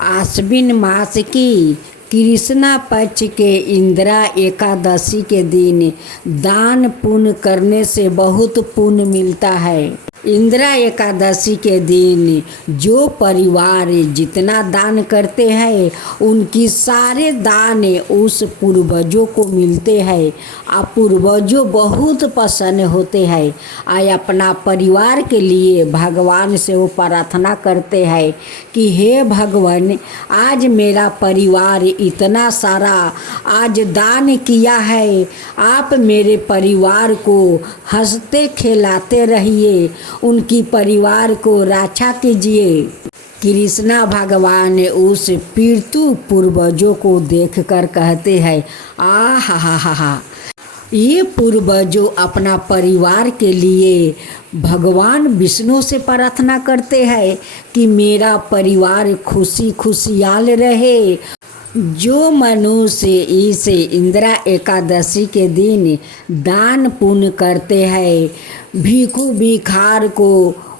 आश्विन मास की कृष्णा पक्ष के इंदिरा एकादशी के दिन दान पुण्य करने से बहुत पुण्य मिलता है। इंदिरा एकादशी के दिन जो परिवार जितना दान करते हैं उनकी सारे दान उस पूर्वजों को मिलते हैं और पूर्वजों बहुत प्रसन्न होते हैं और अपना परिवार के लिए भगवान से वो प्रार्थना करते हैं कि हे भगवान, आज मेरा परिवार इतना सारा आज दान किया है, आप मेरे परिवार को हंसते खिलाते रहिए, उनकी परिवार को रक्षा कीजिए। कृष्णा भगवान उस पीड़ित पूर्वजों को देखकर कहते हैं, आ हा, ये पूर्वजों अपना परिवार के लिए भगवान विष्णु से प्रार्थना करते हैं कि मेरा परिवार खुशी खुशहाल रहे। जो मनुष्य इस इंदिरा एकादशी के दिन दान पुण्य करते हैं, भीखू भिखार को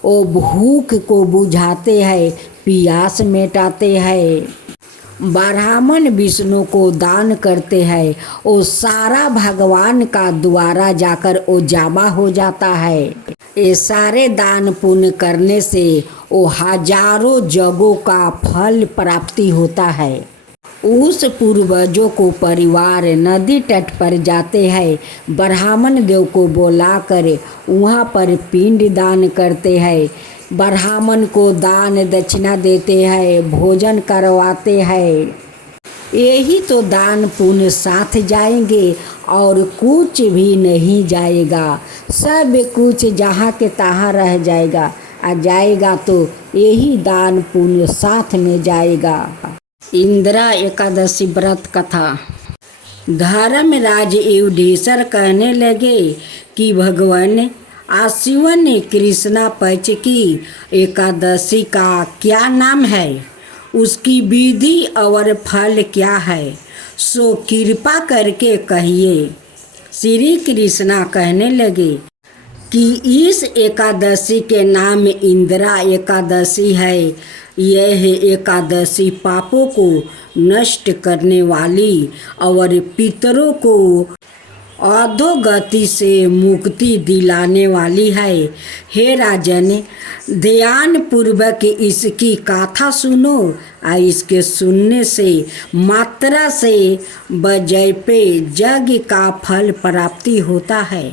वो भूख को बुझाते हैं, प्यास मिटाते हैं, ब्राह्मण विष्णु को दान करते हैं, वो सारा भगवान का द्वारा जाकर वो जमा हो जाता है। ये सारे दान पुण्य करने से वो हजारों जगों का फल प्राप्ति होता है। उस पूर्वजों को परिवार नदी तट पर जाते हैं, ब्राह्मण देव को बुलाकर वहाँ पर पिंड दान करते हैं, ब्राह्मण को दान दक्षिणा देते हैं, भोजन करवाते हैं। यही तो दान पुण्य साथ जाएंगे और कुछ भी नहीं जाएगा, सब कुछ जहाँ के तहाँ रह जाएगा, आ जाएगा तो यही दान पुण्य साथ में जाएगा। इंदिरा एकादशी व्रत कथा। धर्मराज युधिष्ठिर कहने लगे कि भगवान, आश्विन कृष्णा पक्ष की एकादशी का क्या नाम है, उसकी विधि और फल क्या है, सो कृपा करके कहिए। श्री कृष्णा कहने लगे कि इस एकादशी के नाम इंदिरा एकादशी है। यह एकादशी पापों को नष्ट करने वाली और पितरों को अधोगति से मुक्ति दिलाने वाली है। हे राजन, ध्यान पूर्वक इसकी गाथा सुनो और इसके सुनने से मात्रा से बजय पे यज्ञ का फल प्राप्ति होता है।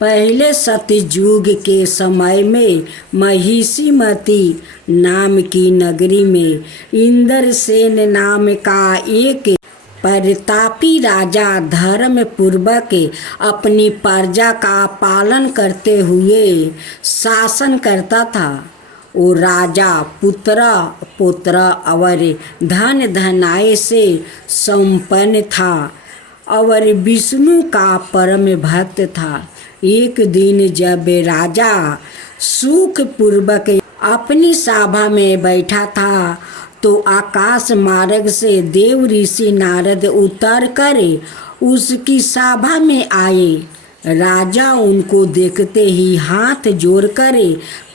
पहले सतयुग के समय में महिषीमती नाम की नगरी में इंद्रसेन नाम का एक प्रतापी राजा धर्म पूर्वक अपनी प्रजा का पालन करते हुए शासन करता था। वो राजा पुत्र पुत्र और धन धनाय से संपन्न था और विष्णु का परम भक्त था। एक दिन जब राजा सुख पूर्वक अपनी सभा में बैठा था तो आकाश मार्ग से देव ऋषि नारद उतर कर उसकी सभा में आए। राजा उनको देखते ही हाथ जोड़कर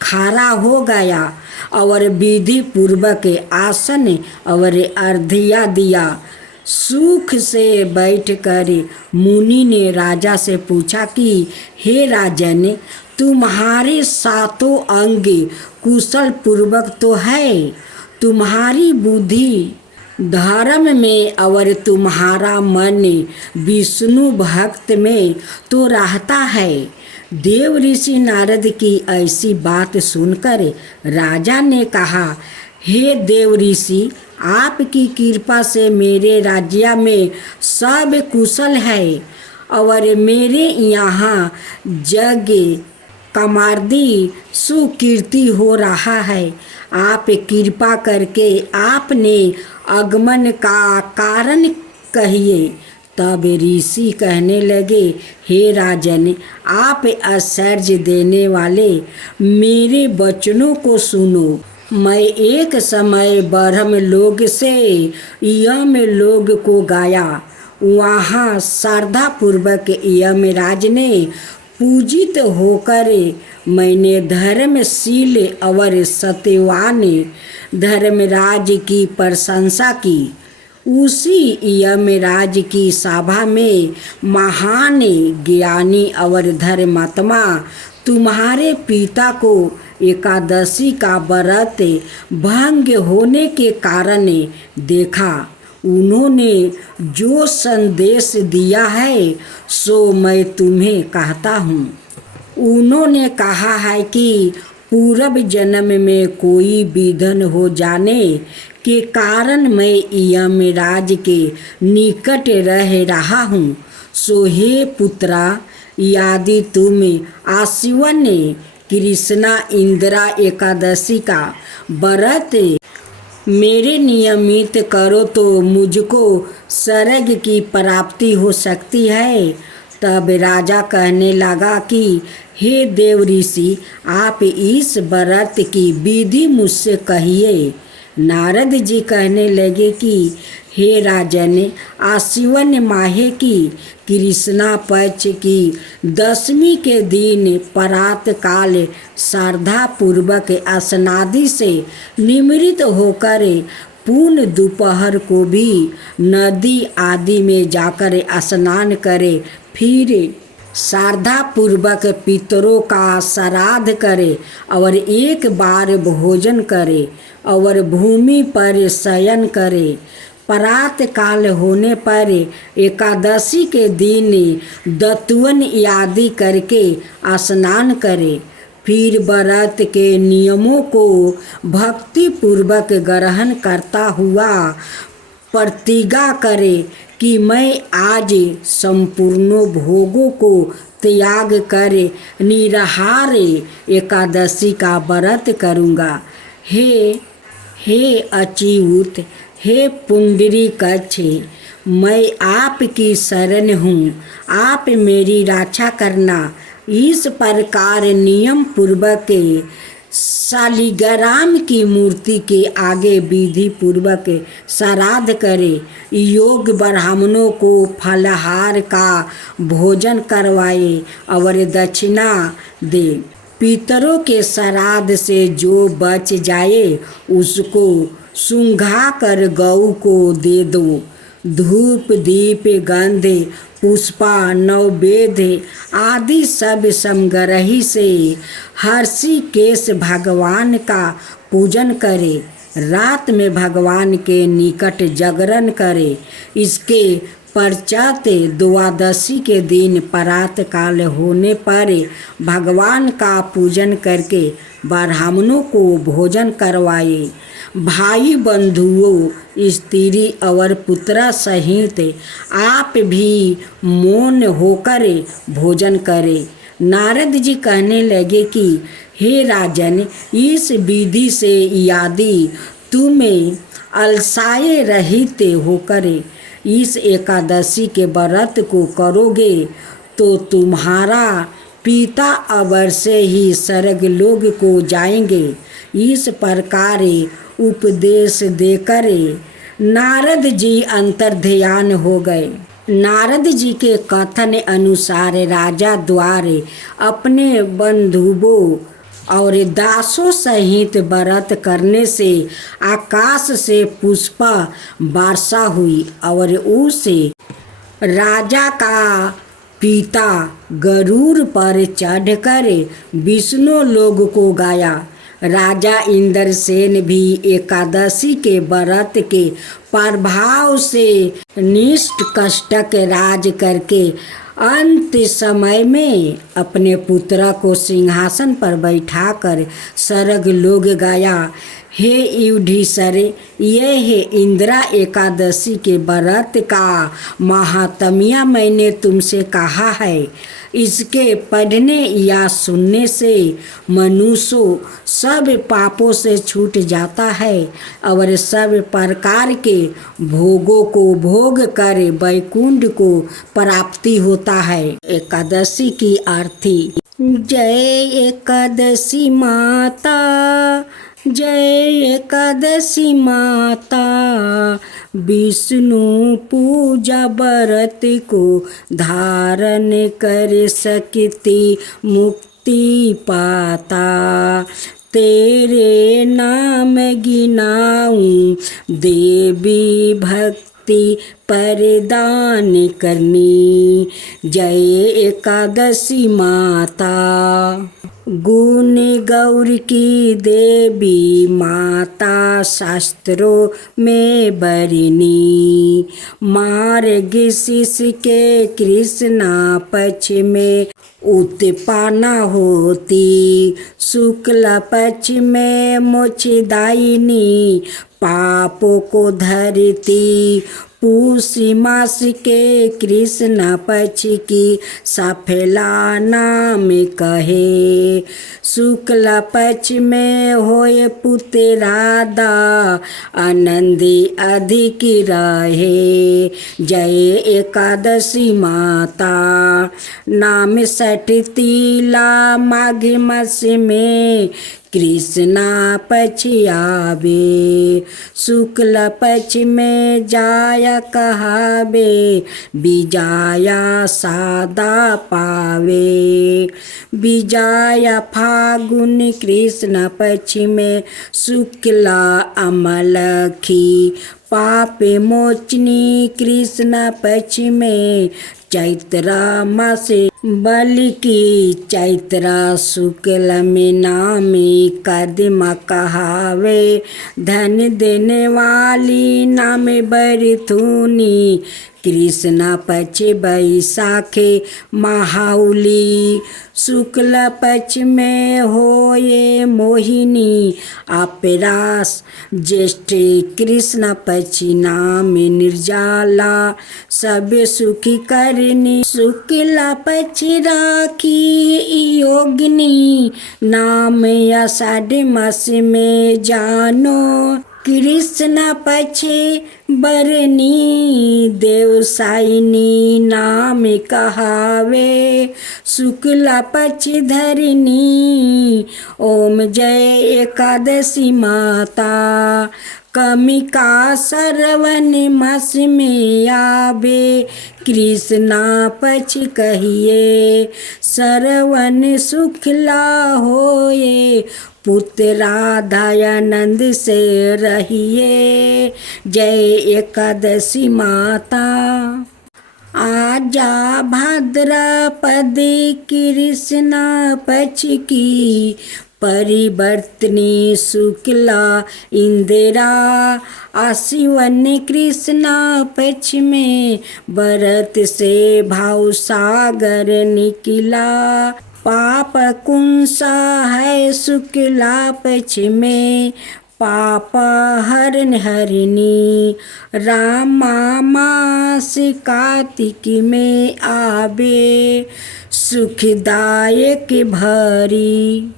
खड़ा हो गया और विधि पूर्वक आसन और अर्घ्य दिया। सुख से बैठकर मुनि ने राजा से पूछा कि हे राजन, तुम्हारे सातों अंग कुशल पूर्वक तो है, तुम्हारी बुद्धि धर्म में और तुम्हारा मन विष्णु भक्त में तो रहता है। देव ऋषि नारद की ऐसी बात सुनकर राजा ने कहा, हे देव ऋषि, आपकी कृपा से मेरे राज्य में सब कुशल है और मेरे यहाँ यज्ञ कमार्दी सुकीर्ति हो रहा है। आप कृपा करके आपने आगमन का कारण कहिए। तब ऋषि कहने लगे, हे राजन, आप आश्चर्य देने वाले मेरे वचनों को सुनो। मैं एक समय ब्रह्म लोक से यम लोक को गया। वहाँ श्रद्धा पूर्वक यमराज ने पूजित होकर मैंने धर्मशील और सत्यवान धर्मराज की प्रशंसा की। उसी यमराज की सभा में महान ज्ञानी और धर्मात्मा तुम्हारे पिता को एकादशी का व्रत भंग होने के कारण देखा। उन्होंने जो संदेश दिया है सो मैं तुम्हें कहता हूँ। उन्होंने कहा है कि पूर्व जन्म में कोई विघ्न हो जाने के कारण मैं यमराज के निकट रह रहा हूँ। सो हे पुत्रा, यदि तुम आजीवन कृष्णा इंदिरा एकादशी का व्रत मेरे नियमित करो तो मुझको स्वर्ग की प्राप्ति हो सकती है। तब राजा कहने लगा कि हे देव ऋषि, आप इस व्रत की विधि मुझसे कहिए। नारद जी कहने लगे कि हे राजन, आश्विन माह की कृष्णा पक्ष की 10वीं के दिन प्रात काल श्रद्धा पूर्वक स्नादि से निमृत होकर पूर्ण दोपहर को भी नदी आदि में जाकर स्नान करे, फिर श्रद्धा पूर्वक पितरों का श्राद्ध करे और एक बार भोजन करे और भूमि पर शयन करे। प्रात काल होने पर एकादशी के दिन दत्वन आदि करके स्नान करे, फिर व्रत के नियमों को भक्ति पूर्वक ग्रहण करता हुआ प्रतिज्ञा करे कि मैं आज संपूर्ण भोगों को त्याग कर निराहार एकादशी का व्रत करूँगा। हे अच्युत, हे पुंडरीकाक्ष, मैं आपकी शरण हूँ, आप मेरी रक्षा करना। इस प्रकार नियम पूर्वक शालिग्राम की मूर्ति के आगे विधि पूर्वक श्राद्ध करे, योग ब्राह्मणों को फलाहार का भोजन करवाए और दक्षिणा दे। पितरों के श्राद्ध से जो बच जाए उसको सुंघा कर गऊ को दे दो। धूप दीप गंध पुष्पा नववेद्य आदि सब समग्रही से हर्षिकेश भगवान का पूजन करे। रात में भगवान के निकट जागरण करे। इसके पश्चात द्वादशी के दिन प्रात काल होने पर भगवान का पूजन करके ब्राह्मणों को भोजन करवाए। भाई बंधुओं, स्त्री और पुत्र सहित आप भी मौन होकर भोजन करें। नारद जी कहने लगे कि हे राजन, इस विधि से यदि तुम्हें अलसाए रहित होकर इस एकादशी के व्रत को करोगे तो तुम्हारा पिता अवश्य ही स्वर्ग लोक को जाएंगे। इस प्रकार उपदेश देकर नारद जी अंतर्ध्यान हो गए। नारद जी के कथन अनुसार राजा द्वारे अपने बंधुओं और दासों सहित व्रत करने से आकाश से पुष्प वर्षा हुई और उसे राजा का पिता गरुड़ पर चढ़कर विष्णु लोक को गया। राजा इंद्रसेन भी एकादशी के व्रत के प्रभाव से निष्ठ कष्टक राज करके अंत समय में अपने पुत्र को सिंहासन पर बैठाकर स्वर्ग लोक गया। हे युधिष्ठिर, यह है इंदिरा एकादशी के व्रत का महात्म्य मैंने तुमसे कहा है। इसके पढ़ने या सुनने से मनुष्य सब पापों से छूट जाता है और सब प्रकार के भोगों को भोग कर वैकुंठ को प्राप्ति होता है। एकादशी की आरती। जय एकादशी माता, जय एकादशी माता, विष्णु पूजा व्रत को धारण कर सकती मुक्ति पाता। तेरे नाम गिनाऊं देवी भक्ति परदान करनी। जय एकादशी माता। गुण गौर की देवी माता शास्त्रों में बरनी। मार्गशीर्ष के कृष्णा पक्ष में उत्पन्न होती। शुक्ल पक्ष में मोक्षदायिनी पापों को धरती। पूष मास के कृष्ण पक्ष की सफला नाम कहे। शुक्ल पक्ष में होए पुत्र राधा आनंदी अधिक रहे। जय एकादशी माता। नाम सठतीला माघ मास में कृष्णा पक्ष आवे। शुक्ल पक्ष में जाया कहावे विजाया सादा पावे। विजाया फागुन कृष्ण पक्ष में शुक्ला अमलखी पाप मोचनी कृष्ण पक्ष में चैत्रा मास बलि की। चैत्रा शुक्ल में नामी कदमा कहावे। धन देने वाली नाम बरथुनी कृष्ण पक्ष बैसाखे महाउली। शुक्ल पक्ष में होए मोहिनी अपरास। ज्येष्ठ कृष्ण पक्ष नाम निर्जाला सब सुखी करनी। शुक्ल पक्ष राखी योगिनी नाम आषाढ़ मास में जानो। कृष्ण पक्ष बरनी देवसायिनी नाम कहावे। शुक्ल पक्ष धरनी ओम जय एकादशी माता। कमी का श्रवण मास में आवे कृष्णा पक्ष कहिए। श्रवण शुक्ला होए पुत्र राधानंद से रहिए। जय एकादशी माता। आजा भाद्रपद कृष्णा पक्ष की परिवर्तनी शुक्ला इंदिरा। आश्विन कृष्णा पक्ष में व्रत से भाव सागर निकला। पाप कुंसा है शुक्ला पक्ष में पाप हरण हरिणी। रामा मास कार्तिक में आवे सुखदायक भरी।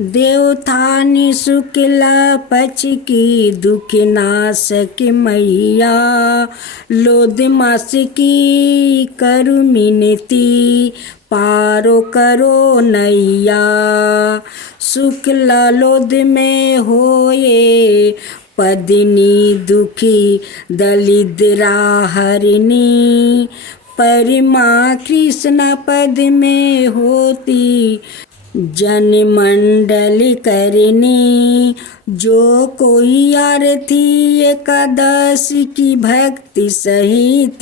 देवतानी शुक्ला पक्ष की दुख नाशक मैया। लोध मास की करु मिनती पारो करो नैया। शुक्ला लोध में होए पदिनी दुखी दलिद्रा हरिणी। परमा कृष्ण पद में होती जन मंडल करनी। जो कोई आरती एकादशी की भक्ति सहित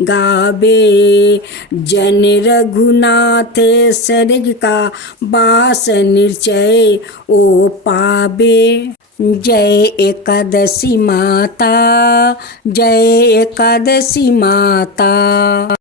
गावे। जन रघुनाथ स्वर्ग का वास निश्चय ओ पावे। जय एकादशी माता। जय एकादशी माता।